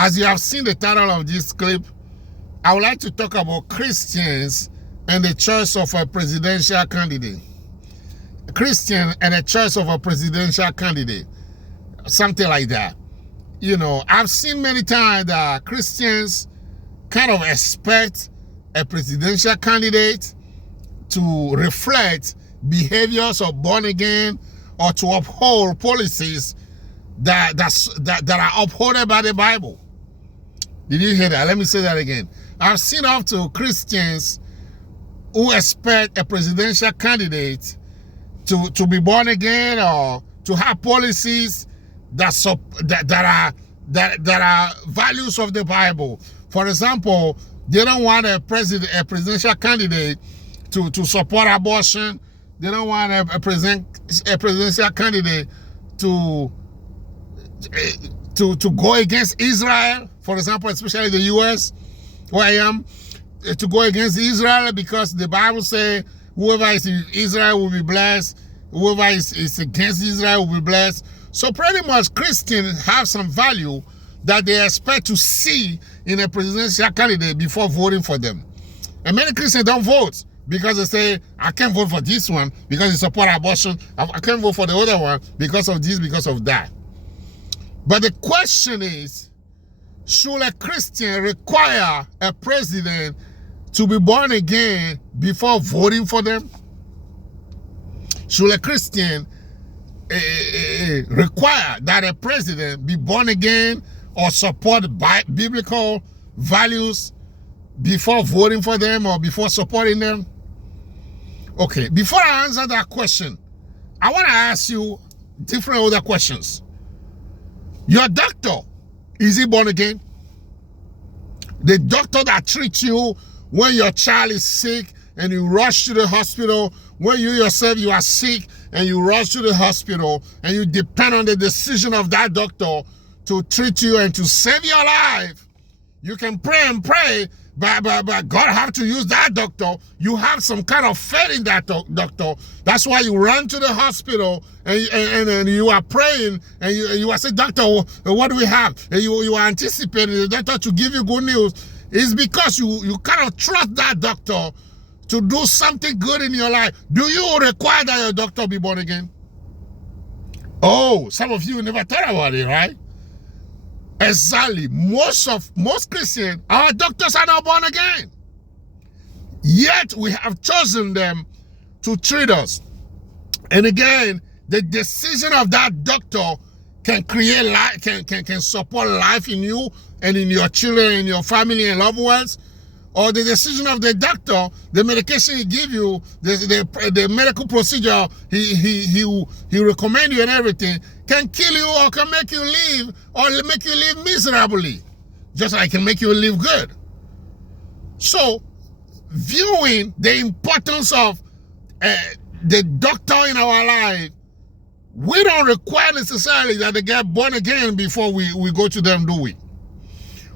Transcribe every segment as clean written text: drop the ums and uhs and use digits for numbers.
As you have seen the title of this clip, I would like to talk about Christians and the choice of a presidential candidate. Christian and the choice of a presidential candidate. Something like that. You know, I've seen many times that Christians kind of expect a presidential candidate to reflect behaviors of born again or to uphold policies that are upheld by the Bible. Did you hear that? Let me say that again. I've seen up to Christians who expect a presidential candidate to be born again or to have policies that are values of the Bible. For example, they don't want a presidential candidate to support abortion. They don't want a presidential candidate to go against Israel, for example, especially the U.S., where I am, to go against Israel because the Bible says whoever is in Israel will be blessed, whoever is against Israel will be blessed. So pretty much Christians have some value that they expect to see in a presidential candidate before voting for them. And many Christians don't vote because they say, I can't vote for this one because they support abortion. I can't vote for the other one because of this, because of that. But the question is, should a Christian require a president to be born again before voting for them? Should a Christian require that a president be born again or support biblical values before voting for them or before supporting them? Okay, before I answer that question, I want to ask you different other questions. Your doctor, is he born again? The doctor that treats you when your child is sick and you rush to the hospital, when you yourself, you are sick and you rush to the hospital and you depend on the decision of that doctor to treat you and to save your life. You can pray and pray, but God have to use that doctor. You have some kind of faith in that doctor. That's why you run to the hospital and you are praying and you are saying, doctor, what do we have? And you are anticipating the doctor to give you good news. It's because you kind of trust that doctor to do something good in your life. Do you require that your doctor be born again? Oh, some of you never thought about it, right? Exactly. Most Christians, our doctors are not born again. Yet we have chosen them to treat us. And again, the decision of that doctor can create life, can support life in you and in your children, in your family and loved ones. Or the decision of the doctor, the medication he give you, the medical procedure he recommend you and everything, can kill you or can make you live or make you live miserably, just like it can make you live good. So, viewing the importance of the doctor in our life, we don't require necessarily that they get born again before we go to them, do we?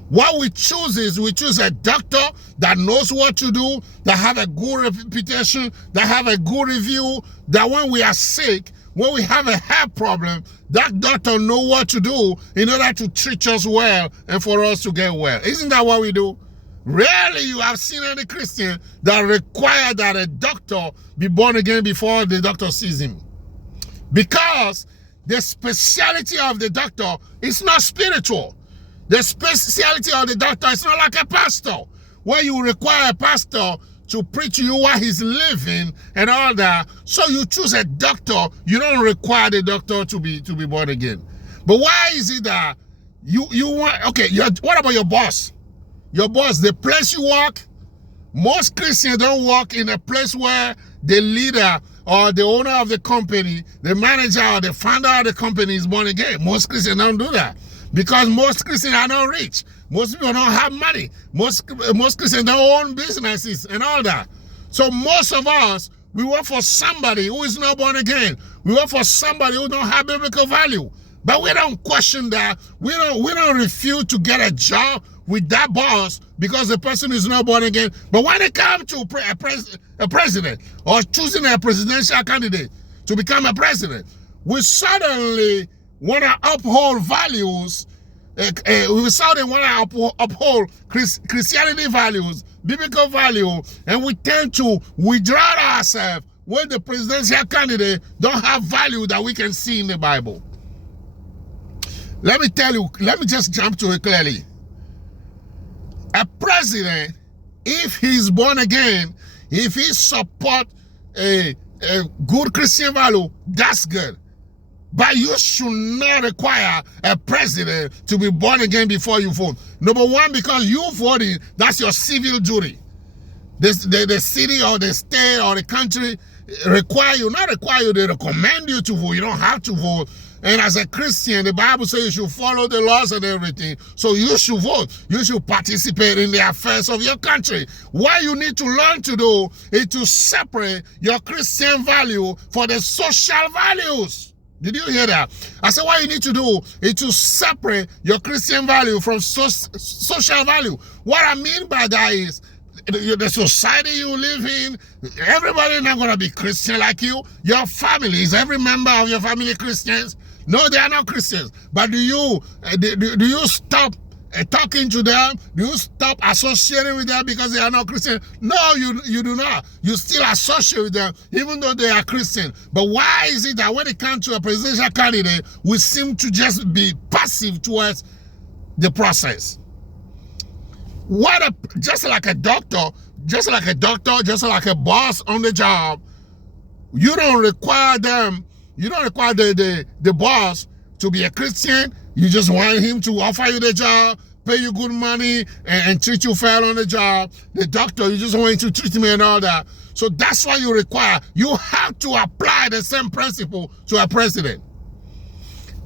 What we choose is we choose a doctor that knows what to do, that have a good reputation, that have a good review, that when we are sick, when we have a health problem, that doctor know what to do in order to treat us well and for us to get well. Isn't that what we do? Rarely you have seen any Christian that require that a doctor be born again before the doctor sees him. Because the speciality of the doctor is not spiritual. The speciality of the doctor is not like a pastor, where you require a pastor to preach to you while he's living and all that. So you choose a doctor. You don't require the doctor to be born again. But why is it that you want, okay, what about your boss? Your boss, the place you work, most Christians don't work in a place where the leader or the owner of the company, the manager or the founder of the company is born again. Most Christians don't do that. Because most Christians are not rich. Most people don't have money. Most Christians don't own businesses and all that. So most of us, we work for somebody who is not born again. We work for somebody who don't have biblical value. But we don't question that. We don't refuse to get a job with that boss because the person is not born again. But when it comes to a president or choosing a presidential candidate to become a president, we suddenly want to uphold values We saw they want to uphold Christianity values, biblical value, and we tend to withdraw ourselves when the presidential candidate don't have value that we can see in the Bible. Let me tell you, let me just jump to it clearly. A president, if he's born again, if he support a good Christian value, that's good. But you should not require a president to be born again before you vote. Number one, because you voting, that's your civil duty. The city or the state or the country require you, not require you, they recommend you to vote. You don't have to vote. And as a Christian, the Bible says you should follow the laws and everything. So you should vote. You should participate in the affairs of your country. What you need to learn to do is to separate your Christian value for the social values. Did you hear that? I said what you need to do is to separate your Christian value from social value. What I mean by that is, the society you live in, everybody not going to be Christian like you. Your family, is every member of your family Christians? No, they are not Christians. But do you stop talking to them? Do you stop associating with them because they are not Christian? No, you do not. You still associate with them even though they are Christian. But why is it that when it comes to a presidential candidate, we seem to just be passive towards the process? Just like a doctor, just like a boss on the job, you don't require the boss to be a Christian. You just want him to offer you the job, pay you good money, and treat you fair on the job. The doctor, you just want him to treat me and all that. So that's what you require. You have to apply the same principle to a president.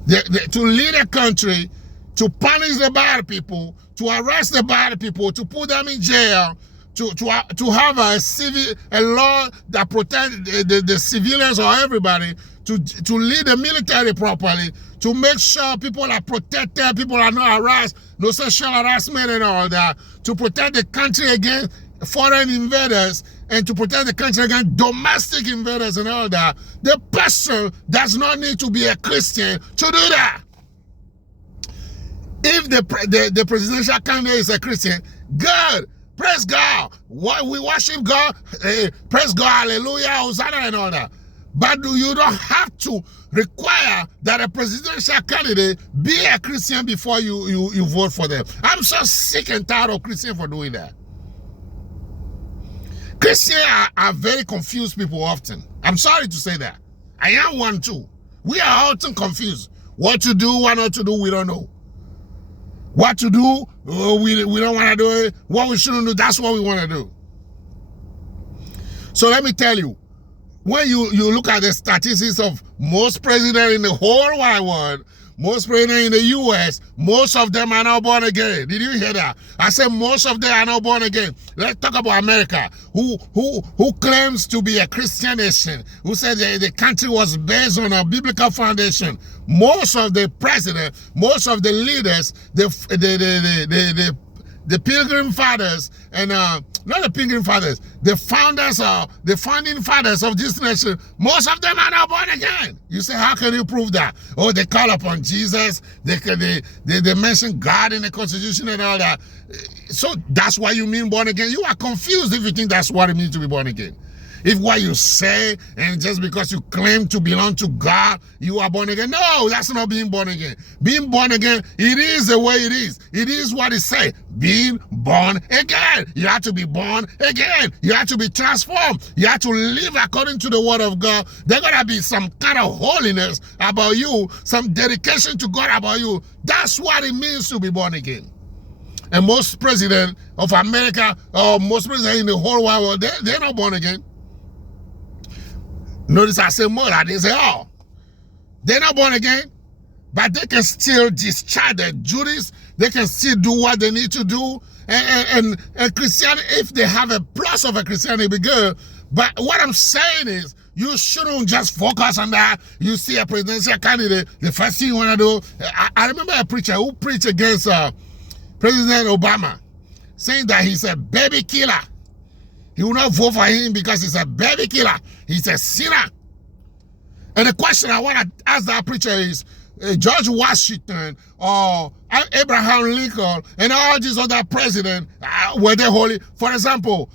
To lead a country, to punish the bad people, to arrest the bad people, to put them in jail, to have a law that protects the civilians or everybody, to lead the military properly, to make sure people are protected, people are not harassed, no sexual harassment and all that, to protect the country against foreign invaders, and to protect the country against domestic invaders and all that. The person does not need to be a Christian to do that. If the presidential candidate is a Christian, good. Praise God. We worship God. Praise God. Hallelujah. Hosanna and all that. But you don't have to require that a presidential candidate be a Christian before you vote for them. I'm so sick and tired of Christians for doing that. Christians are very confused people often. I'm sorry to say that. I am one too. We are often confused. What to do, what not to do, we don't know. What to do, we don't want to do it. What we shouldn't do, that's what we want to do. So let me tell you, when you look at the statistics of most presidents in the whole wide world, most presidents in the U.S., most of them are not born again. Did you hear that? I said most of them are not born again. Let's talk about America, who claims to be a Christian nation, who said the country was based on a biblical foundation. Most of the presidents, most of the leaders, the Pilgrim Fathers, and not the Pilgrim Fathers, the founding fathers of this nation, most of them are not born again. You say, how can you prove that? Oh, they call upon Jesus, they mention God in the Constitution and all that. So that's why you mean born again. You are confused if you think that's what it means to be born again. If what you say, and just because you claim to belong to God, you are born again. No, that's not being born again. Being born again, it is the way it is. It is what it says. Being born again. You have to be born again. You have to be transformed. You have to live according to the word of God. There's going to be some kind of holiness about you, some dedication to God about you. That's what it means to be born again. And most presidents of America, or most presidents in the whole wide world, they're not born again. Notice I say more, I didn't say all. They're not born again, but they can still discharge their duties. They can still do what they need to do. And Christianity, if they have a plus of a Christianity, be good. But what I'm saying is, you shouldn't just focus on that. You see a presidential candidate, the first thing you want to do. I remember a preacher who preached against President Obama, saying that he's a baby killer. He will not vote for him because he's a baby killer. He's a sinner. And the question I want to ask that preacher is, George Washington or Abraham Lincoln and all these other presidents, were they holy? For example,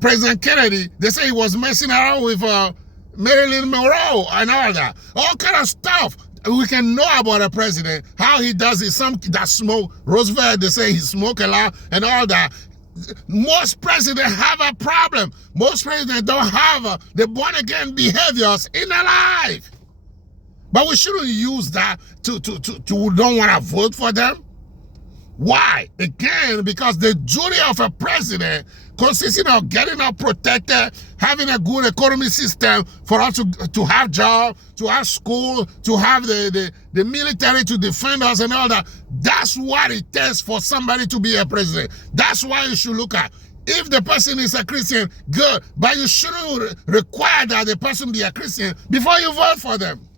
President Kennedy, they say he was messing around with Marilyn Monroe and all that. All kind of stuff. We can know about a president, how he does it. Some that smoke, Roosevelt, they say he smoke a lot and all that. Most presidents have a problem. Most presidents don't have the born-again behaviors in their life. But we shouldn't use that to don't want to vote for them. Why? Again, because the duty of a president consisting of getting us protected, having a good economy system for us to have jobs, to have school, to have the military to defend us and all that. That's what it takes for somebody to be a president. That's why you should look at. If the person is a Christian, good. But you shouldn't require that the person be a Christian before you vote for them.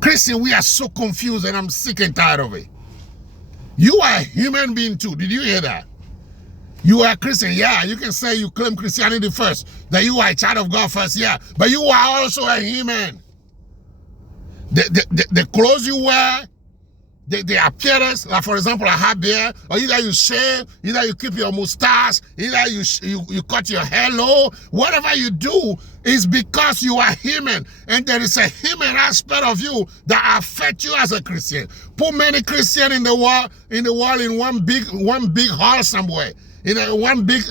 Christian, we are so confused and I'm sick and tired of it. You are a human being too. Did you hear that? You are a Christian, yeah. You can say you claim Christianity first, that you are a child of God first, yeah. But you are also a human. The clothes you wear, the appearance, like for example, a hat beard, or either you shave, either you keep your mustache, either you cut your hair low, whatever you do is because you are human, and there is a human aspect of you that affects you as a Christian. Put many Christians in the world in one big hall somewhere. In one big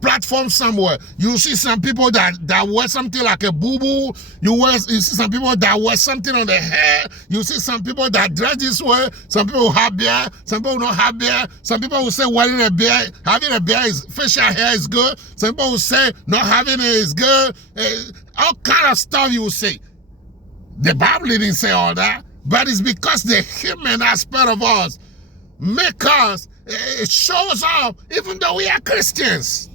platform somewhere, you see some people that wear something like a boo-boo. You see some people that wear something on their hair. You see some people that dress this way. Some people have beard. Some people don't have beard. Some people will say wearing a beard, having a beard, facial hair is good. Some people will say not having it is good. All kind of stuff you will say. The Bible didn't say all that, but it's because the human aspect of us make us, it shows up even though we are Christians.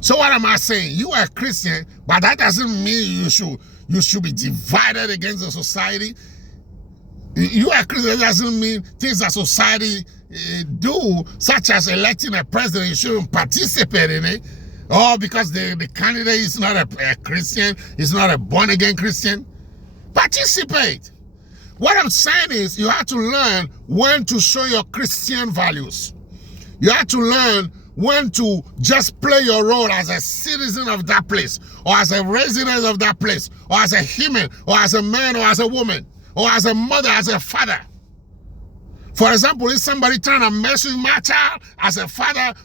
So what am I saying? You are a Christian, but that doesn't mean you should be divided against the society. You are a Christian, that doesn't mean things that society do, such as electing a president, you shouldn't participate in it. Or because the candidate is not a Christian, is not a born-again Christian. Participate. What I'm saying is you have to learn when to show your Christian values. You have to learn when to just play your role as a citizen of that place, or as a resident of that place, or as a human, or as a man, or as a woman, or as a mother, as a father. For example, if somebody trying to mess with my child as a father,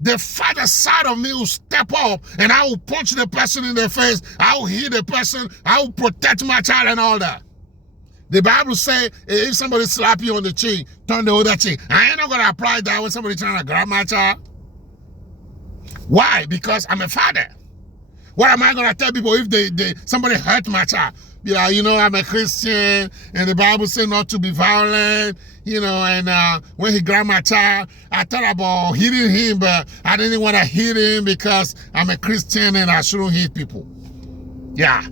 the father side of me will step up and I will punch the person in the face, I will hit the person, I will protect my child and all that. The Bible says if somebody slap you on the chin, turn the other cheek. I ain't not going to apply that when somebody trying to grab my child. Why? Because I'm a father. What am I going to tell people if somebody hurt my child? Be like, I'm a Christian, and the Bible says not to be violent, and when he grabbed my child, I thought about hitting him, but I didn't want to hit him because I'm a Christian and I shouldn't hit people. Yeah.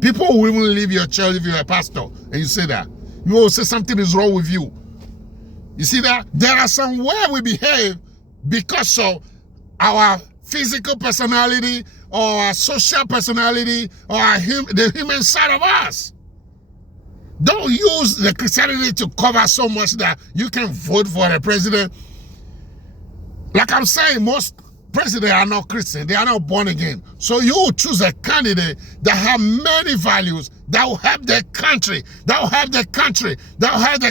People will even leave your church if you're a pastor and you say that. You will say something is wrong with you. You see that? There are some way we behave because of our physical personality or our social personality or the human side of us. Don't use the Christianity to cover so much that you can vote for a president. Like I'm saying, most presidents are not Christian. They are not born again. So you will choose a candidate that have many values that will help the country, that will help the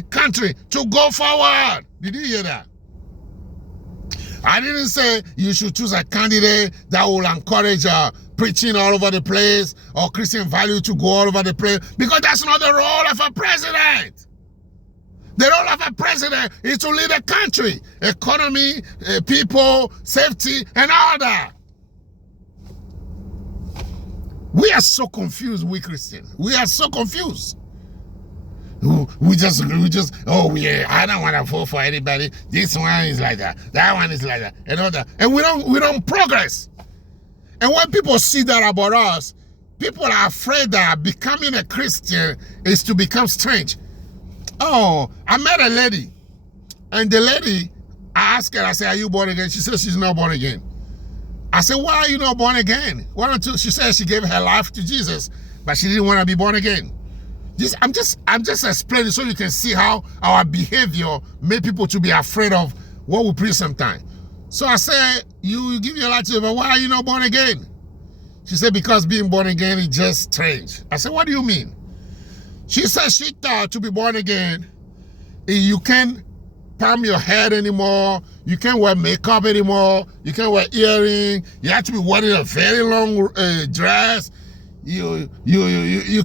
country to go forward. Did you hear that? I didn't say you should choose a candidate that will encourage preaching all over the place or Christian value to go all over the place, because that's not the role of a president. The role of a president is to lead a country, economy, people, safety, and all that. We are so confused, we Christians. We are so confused. We just, I don't want to vote for anybody. This one is like that. That one is like that. And all that. And we don't progress. And when people see that about us, people are afraid that becoming a Christian is to become strange. I met a lady, and the lady, I asked her, I said, are you born again? She said she's not born again. I said, why are you not born again? Why don't you? She said she gave her life to Jesus, but she didn't want to be born again. I'm just explaining so you can see how our behavior made people to be afraid of what we preach sometimes. So I said, you give your life to Jesus, but why are you not born again? She said, because being born again is just strange. I said, what do you mean? She said she thought to be born again, you can't palm your head anymore, you can't wear makeup anymore, you can't wear earrings, you have to be wearing a very long dress, you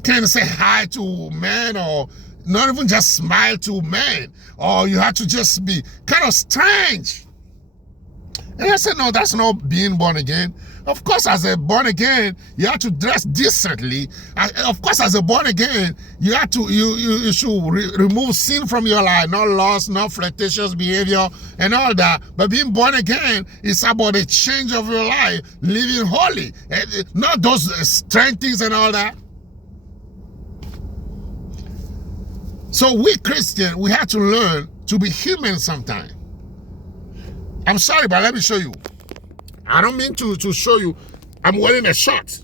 can't say hi to men or not even just smile to men, or you have to just be kind of strange. And I said, no, that's not being born again. Of course, as a born again, you have to dress decently. Of course, as a born again, you have to you should remove sin from your life, not lust, not flirtatious behavior, and all that. But being born again is about a change of your life, living holy, not those strange things and all that. So we Christians, we have to learn to be human sometimes. I'm sorry, but let me show you. I don't mean to show you. I'm wearing a shirt.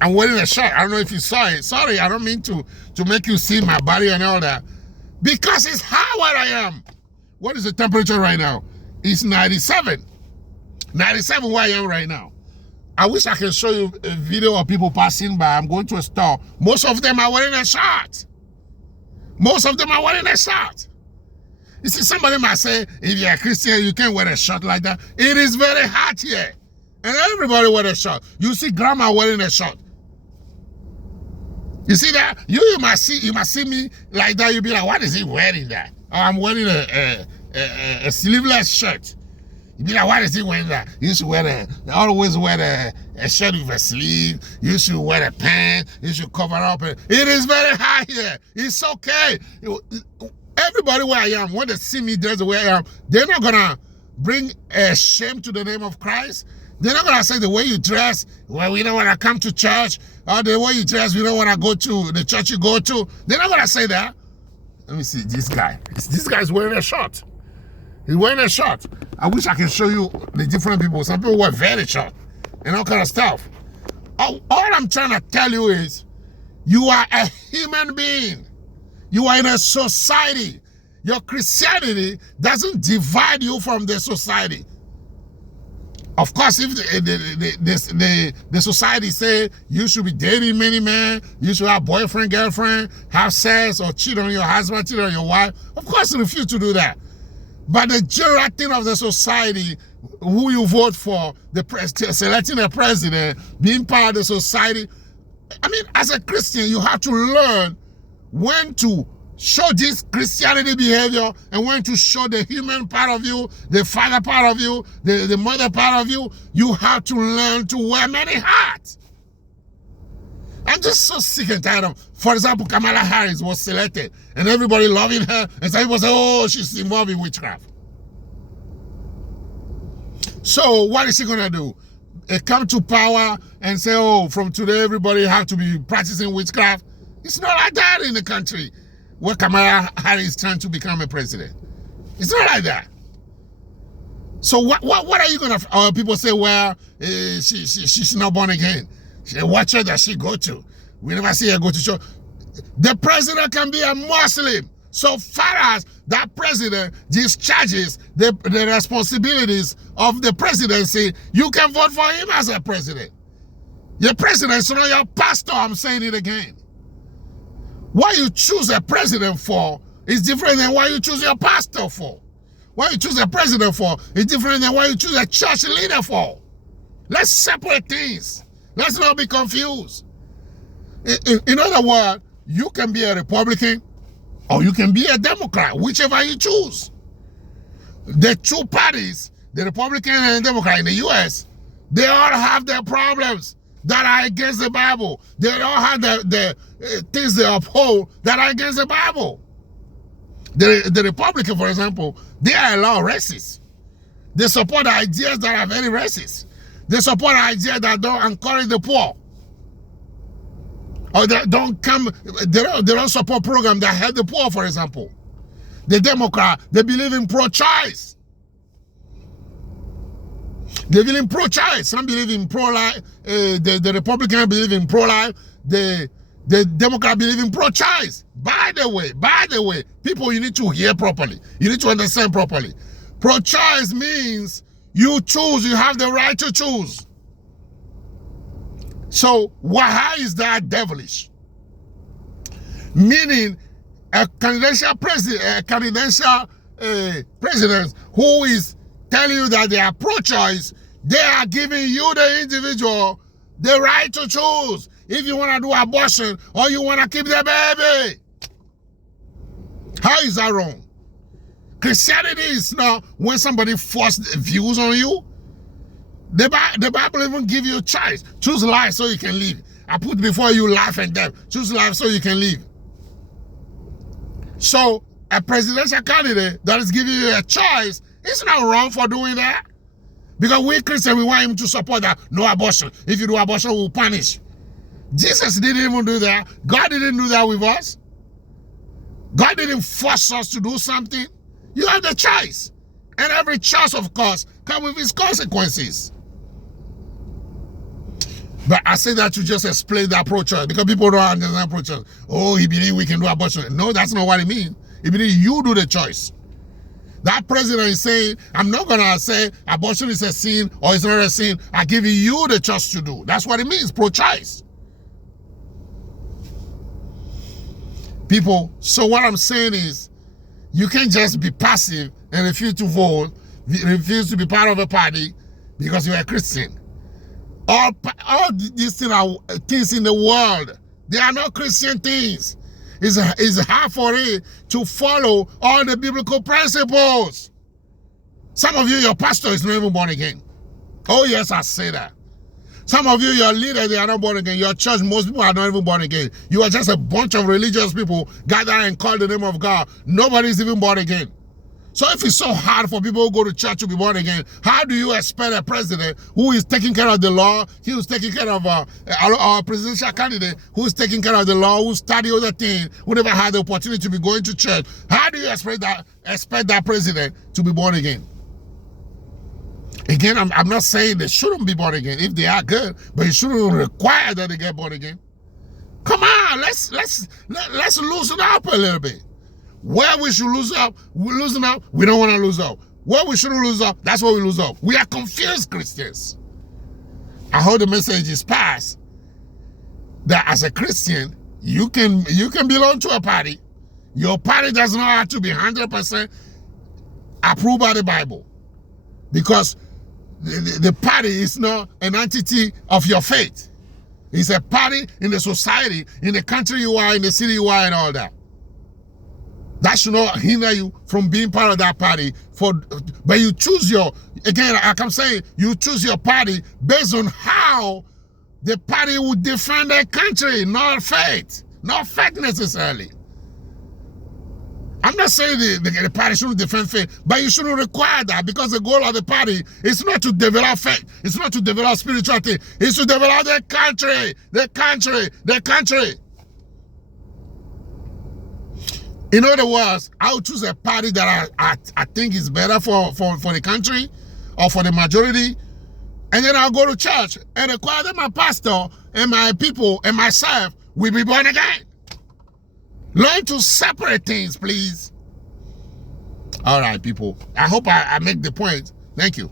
I'm wearing a shirt. I don't know if you saw it. Sorry, I don't mean to make you see my body and all that. Because it's hot where I am. What is the temperature right now? It's 97. 97 where I am right now. I wish I could show you a video of people passing by. I'm going to a store. Most of them are wearing a shirt. Most of them are wearing a shirt. You see, somebody might say, if you're a Christian, you can't wear a shirt like that. It is very hot here. And everybody wear a shirt. You see grandma wearing a shirt. You see that? You might see me like that. You'll be like, what is he wearing that? Oh, I'm wearing a sleeveless shirt. You'll be like, why is he wearing that? You should always wear a shirt with a sleeve. You should wear a pant. You should cover up. It is very hot here. It's okay. Everybody where I am, when they see me dressed the way I am, they're not going to bring a shame to the name of Christ. They're not going to say the way you dress, well, we don't want to come to church, or the way you dress, we don't want to go to the church you go to. They're not going to say that. Let me see this guy. This guy's wearing a shirt. He's wearing a shirt. I wish I could show you the different people. Some people wear very short and all kind of stuff. All I'm trying to tell you is, you are a human being. You are in a society. Your Christianity doesn't divide you from the society. Of course, if the society say you should be dating many men, you should have boyfriend, girlfriend, have sex, or cheat on your husband, cheat on your wife, of course you refuse to do that. But the general thing of the society, who you vote for, selecting a president, being part of the society, I mean, as a Christian, you have to learn when to show this Christianity behavior and when to show the human part of you, the father part of you, the mother part of you. You have to learn to wear many hats. I'm just so sick and tired of, for example, Kamala Harris was selected and everybody loving her, and some people say, oh, she's involved in witchcraft. So what is she going to do? Come to power and say, oh, from today everybody have to be practicing witchcraft? It's not like that in the country where Kamala Harris is trying to become a president. It's not like that. So what are you going to, people say, well, she's not born again. What church does she go to? We never see her go to church. The president can be a Muslim. So far as that president discharges the responsibilities of the presidency, you can vote for him as a president. Your president is not your pastor. I'm saying it again. What you choose a president for is different than what you choose your pastor for. What you choose a president for is different than what you choose a church leader for. Let's separate things. Let's not be confused. In other words, you can be a Republican or you can be a Democrat, whichever you choose. The two parties, the Republican and the Democrat in the U.S., they all have their problems that are against the Bible. They all have the things they uphold that are against the Bible. The Republican, for example, they are a lot of racists. They support ideas that are very racist. They support ideas that don't encourage the poor. Or they don't support programs that help the poor, for example. The Democrat, they believe in pro-choice. They believe in pro-choice. Some believe in pro-life. The Republicans believe in pro-life. The Democrats believe in pro-choice. By the way, people, you need to hear properly. You need to understand properly. Pro-choice means you choose. You have the right to choose. So how is that devilish? Meaning a presidential president who is telling you that they are pro-choice, they are giving you, the individual, the right to choose if you want to do abortion or you want to keep the baby. How is that wrong? Christianity is not when somebody forces views on you. The Bible even give you a choice. Choose life so you can live. I put before you life and death. Choose life so you can live. So a presidential candidate that is giving you a choice, it's not wrong for doing that. Because we Christians, we want him to support that. No abortion. If you do abortion, we'll punish. Jesus didn't even do that. God didn't do that with us. God didn't force us to do something. You have the choice. And every choice, of course, comes with its consequences. But I say that to just explain that pro-choice, because people don't understand pro-choice. Oh, he believes we can do abortion. No, that's not what it means. He believes you do the choice. That president is saying, I'm not going to say abortion is a sin or it's not a sin. I give you the choice to do. That's what it means, pro-choice. People, so what I'm saying is, you can't just be passive and refuse to vote, refuse to be part of a party because you're a Christian. All these things are things in the world. They are not Christian things. It's hard for it to follow all the biblical principles. Some of you, your pastor is not even born again. Oh yes, I say that. Some of you, your leaders, they are not born again. Your church, most people are not even born again. You are just a bunch of religious people gather and call the name of God. Nobody's even born again. So if it's so hard for people who go to church to be born again, how do you expect a president who is taking care of the law, he who's taking care of our presidential candidate, who's taking care of the law, who study other things, who never had the opportunity to be going to church, how do you expect that president to be born again? Again, I'm not saying they shouldn't be born again if they are good, but you shouldn't require that they get born again. Come on, let's loosen up a little bit. Where we should loosen up, we don't want to lose up. Where we shouldn't lose up, that's where we lose up. We are confused Christians. I hope the message is passed that as a Christian, you can belong to a party. Your party does not have to be 100% approved by the Bible, because the party is not an entity of your faith. It's a party in the society, in the country you are, in the city you are, and all that. That should not hinder you from being part of that party. But you choose again, like I'm saying, you choose your party based on how the party would defend their country, not faith necessarily. I'm not saying the party shouldn't defend faith, but you shouldn't require that, because the goal of the party is not to develop faith. It's not to develop spirituality. It's to develop the country. In other words, I would choose a party that I think is better for the country or for the majority. And then I'll go to church and require that my pastor and my people and myself will be born again. Learn to separate things, please. All right, people. I hope I make the point. Thank you.